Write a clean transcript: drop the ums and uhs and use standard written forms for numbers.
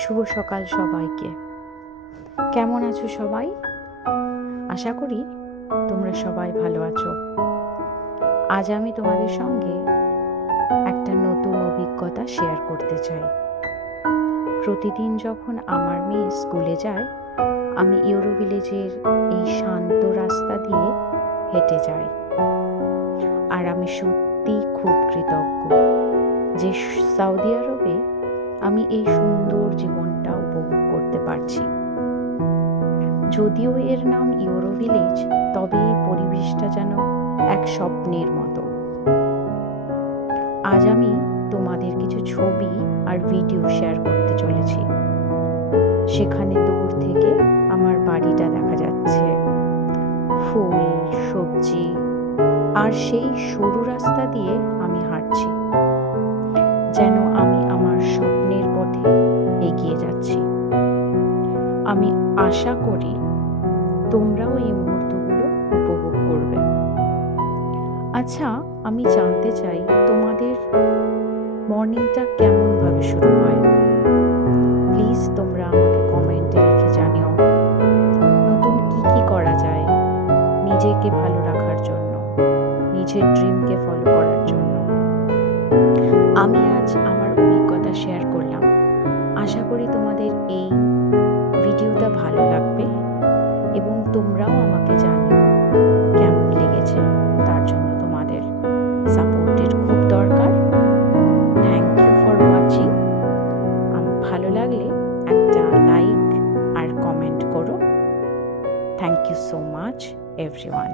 শুভ সকাল সবাইকে। কেমন আছো সবাই? আশা করি তোমরা সবাই ভালো আছো। আজ আমি তোমাদের সঙ্গে একটা নতুন অভিজ্ঞতা শেয়ার করতে চাই। প্রতিদিন যখন আমার মেয়ে স্কুলে যায়, আমি ইউরো ভিলেজের এই শান্ত রাস্তা দিয়ে হেঁটে যাই। আর আমি সত্যি খুব কৃতজ্ঞ যে সৌদি আরবে আমি এই সুন্দর জীবনটা উপভোগ করতে পারছি। যদিও এর নাম ইউরো ভিলেজ, তবে পরিবেশটা যেন এক স্বপ্নের মতো। আজ আমি তোমাদের কিছু ছবি আর ভিডিও শেয়ার করতে চলেছি। সেখানে দূর থেকে আমার বাড়িটা দেখা যাচ্ছে, ফুল, সবজি, আর সেই সরু রাস্তা দিয়ে আমি হাঁটছি, যেন আমি আমার স্বপ্নের পথে এগিয়ে যাচ্ছি। আমি আশা করি তোমরাও এই মুহূর্তগুলো উপভোগ করবে। আচ্ছা, আমি জানতে চাই তোমাদের মর্নিংটা কেমনভাবে শুরু হয়। প্লিজ তোমরা আমাকে কমেন্টে লিখে জানিও নতুন কি করা যায় নিজেকে ভালো রাখার জন্য, নিজের ড্রিমকে ফলো করার জন্য। আমি আজ আমার অভিজ্ঞতা শেয়ার করলাম। আশা করি তোমাদের এই ভিডিওটা ভালো লাগবে এবং তোমরাও আমাকে জানিও কেমন লেগেছে। তার জন্য তোমাদের সাপোর্টের খুব দরকার। Thank you for watching. ভালো লাগলে একটা লাইক আর কমেন্ট করো। Thank you so much everyone.